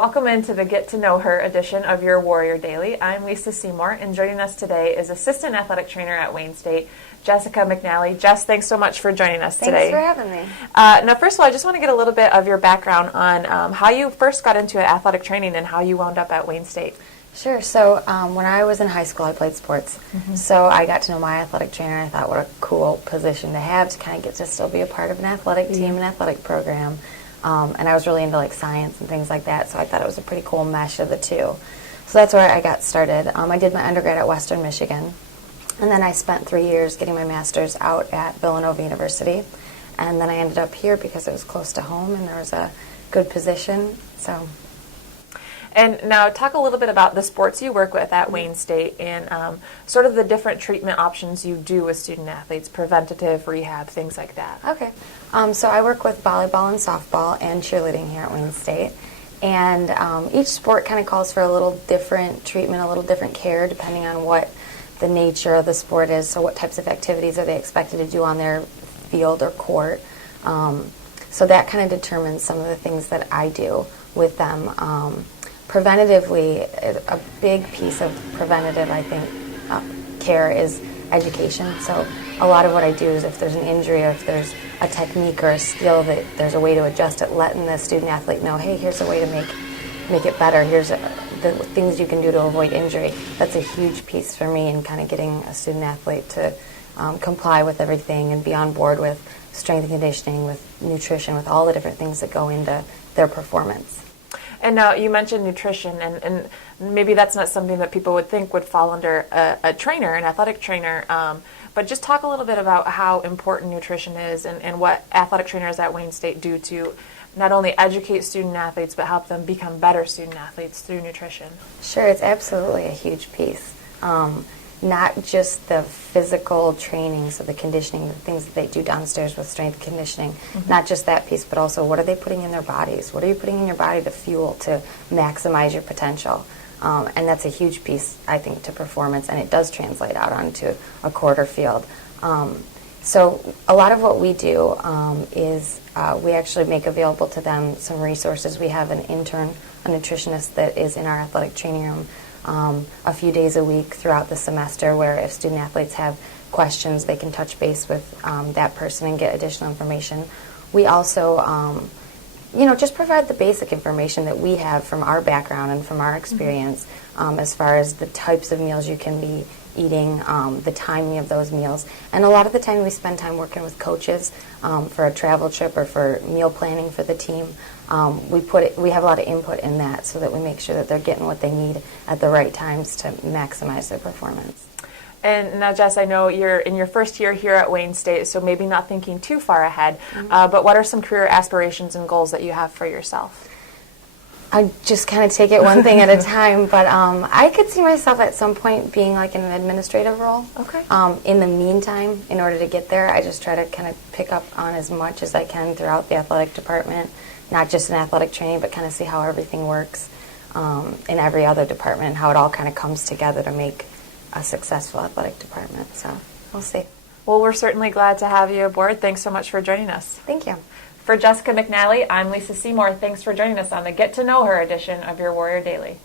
Welcome into the Get to Know Her edition of your Warrior Daily. I'm Lisa Seymour, and joining us today is Assistant Athletic Trainer at Wayne State, Jessica McNally. Jess, thanks so much for joining us today. Thanks for having me. Now, first of all, I just want to get a little bit of your background on how you first got into athletic training and how you wound up at Wayne State. Sure. So when I was in high school, I played sports. So I got to know my athletic trainer. I thought, what a cool position to have to kind of get to still be a part of an athletic team, an athletic program. And I was really into like science and things like that, so I thought it was a pretty cool mesh of the two. So that's where I got started. I did my undergrad at Western Michigan, and then I spent 3 years getting my master's out at Villanova University. And then I ended up here because it was close to home and there was a good position. And now talk a little bit about the sports you work with at Wayne State and sort of the different treatment options you do with student athletes, preventative, rehab, things like that. Okay. So I work with volleyball and softball and cheerleading here at Wayne State. And each sport kind of calls for a little different treatment, a little different care, depending on what the nature of the sport is. So what types of activities are they expected to do on their field or court. So that kind of determines some of the things that I do with them. Preventatively, a big piece of preventative, I think, care is education. So a lot of what I do is if there's an injury or if there's a technique or a skill that there's a way to adjust it, letting the student athlete know, hey, here's a way to make it better. Here's the things you can do to avoid injury. That's a huge piece for me in kind of getting a student athlete to comply with everything and be on board with strength and conditioning, with nutrition, with all the different things that go into their performance. And now you mentioned nutrition, and maybe that's not something that people would think would fall under a trainer, an athletic trainer, but just talk a little bit about how important nutrition is and what athletic trainers at Wayne State do to not only educate student athletes, but help them become better student athletes through nutrition. Sure, it's absolutely a huge piece. Not just the physical training, so the conditioning, the things that they do downstairs with strength conditioning, not just that piece, but also what are they putting in their bodies? What are you putting in your body to fuel, to maximize your potential? And that's a huge piece, I think, to performance, and it does translate out onto a quarter field. So a lot of what we do is we actually make available to them some resources. We have an intern, a nutritionist that is in our athletic training room a few days a week throughout the semester, where if student athletes have questions, they can touch base with that person and get additional information. We also, just provide the basic information that we have from our background and from our experience as far as the types of meals you can be eating, the timing of those meals. And a lot of the time we spend time working with coaches for a travel trip or for meal planning for the team. We have a lot of input in that so that we make sure that they're getting what they need at the right times to maximize their performance. And now, Jess, I know you're in your first year here at Wayne State, so maybe not thinking too far ahead, but what are some career aspirations and goals that you have for yourself? I just kind of take it one thing at a time, but I could see myself at some point being like in an administrative role. Okay. In the meantime, in order to get there, I just try to kind of pick up on as much as I can throughout the athletic department, not just in athletic training, but kind of see how everything works in every other department and how it all kind of comes together to make a successful athletic department. So we'll see. Well, we're certainly glad to have you aboard. Thanks so much for joining us. Thank you. For Jessica McNally, I'm Lisa Seymour. Thanks for joining us on the Get to Know Her edition of your Warrior Daily.